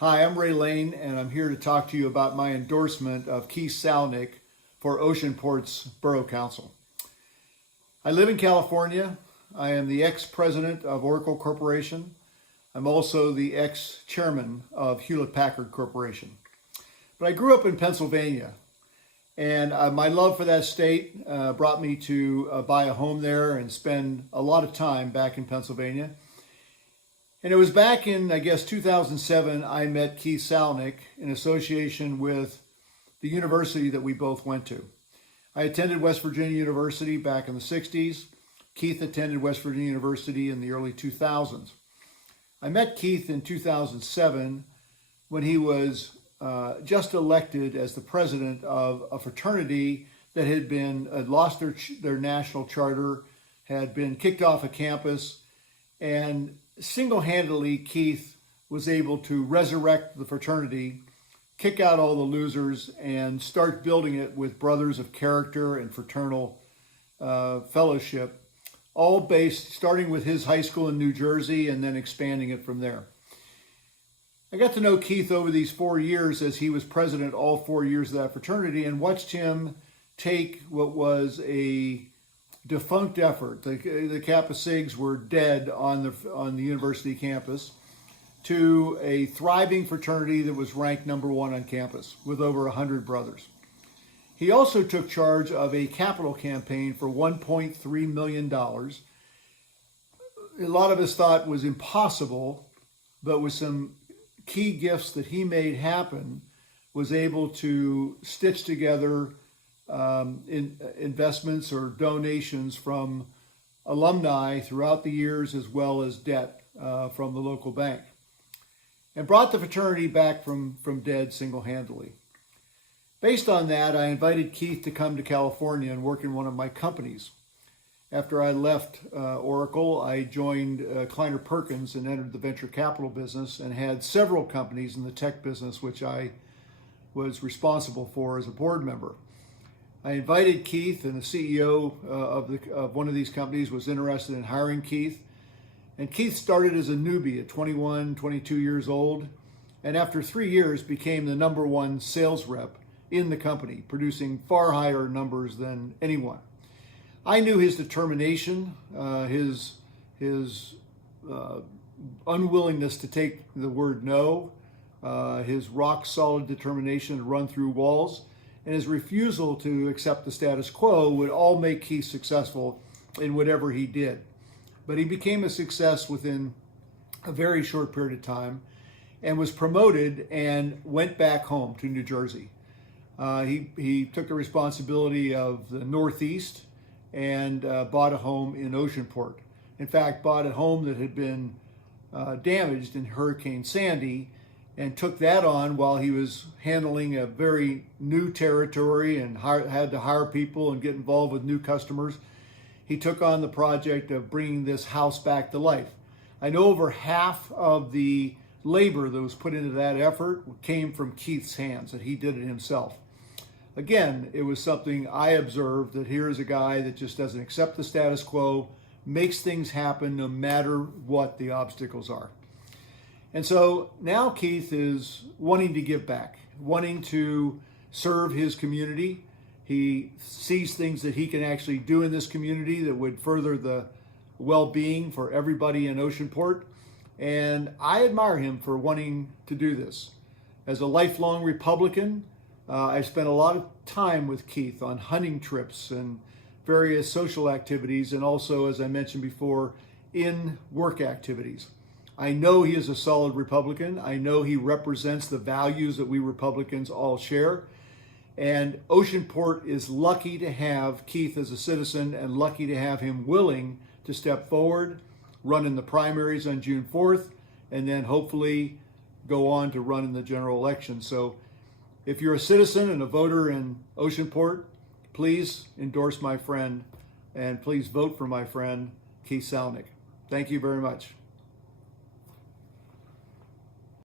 Hi, I'm Ray Lane, and I'm here to talk to you about my endorsement of Keith Salnick for Oceanport's Borough Council. I live in California. I am the ex-president of Oracle Corporation. I'm also the ex-chairman of Hewlett Packard Corporation. But I grew up in Pennsylvania, and my love for that state brought me to buy a home there and spend a lot of time back in Pennsylvania. And it was back in, 2007, I met Keith Salnick in association with the university that we both went to. I attended West Virginia University back in the 60s. Keith attended West Virginia University in the early 2000s. I met Keith in 2007 when he was just elected as the president of a fraternity that had lost their national charter, had been kicked off of campus, and single-handedly, Keith was able to resurrect the fraternity, kick out all the losers, and start building it with brothers of character and fraternal fellowship, all based, starting with his high school in New Jersey and then expanding it from there. I got to know Keith over these 4 years as he was president all 4 years of that fraternity, and watched him take what was a defunct effort. The Kappa Sigs were dead on the university campus, to a thriving fraternity that was ranked #1 on campus with over 100 brothers. He also took charge of a capital campaign for $1.3 million. A lot of us thought was impossible, but with some key gifts that he made happen, was able to stitch together investments or donations from alumni throughout the years, as well as debt from the local bank, and brought the fraternity back from dead single-handedly. Based on that, I invited Keith to come to California and work in one of my companies. After I left Oracle, I joined Kleiner Perkins and entered the venture capital business, and had several companies in the tech business, which I was responsible for as a board member. I invited Keith, and the CEO of one of these companies was interested in hiring Keith. And Keith started as a newbie at 21, 22 years old, and after 3 years became the #1 sales rep in the company, producing far higher numbers than anyone. I knew his determination, his unwillingness to take the word no, his rock-solid determination to run through walls, and his refusal to accept the status quo would all make Keith successful in whatever he did. But he became a success within a very short period of time, and was promoted and went back home to New Jersey. He took the responsibility of the Northeast and bought a home in Oceanport. In fact, bought a home that had been damaged in Hurricane Sandy, and took that on while he was handling a very new territory and had to hire people and get involved with new customers. He took on the project of bringing this house back to life. I know over half of the labor that was put into that effort came from Keith's hands, that he did it himself. Again, it was something I observed, that here is a guy that just doesn't accept the status quo, makes things happen no matter what the obstacles are. And so now Keith is wanting to give back, wanting to serve his community. He sees things that he can actually do in this community that would further the well-being for everybody in Oceanport. And I admire him for wanting to do this. As a lifelong Republican, I spent a lot of time with Keith on hunting trips and various social activities, and also, as I mentioned before, in work activities. I know he is a solid Republican. I know he represents the values that we Republicans all share. And Oceanport is lucky to have Keith as a citizen, and lucky to have him willing to step forward, run in the primaries on June 4th, and then hopefully go on to run in the general election. So if you're a citizen and a voter in Oceanport, please endorse my friend, and please vote for my friend, Keith Salnick. Thank you very much.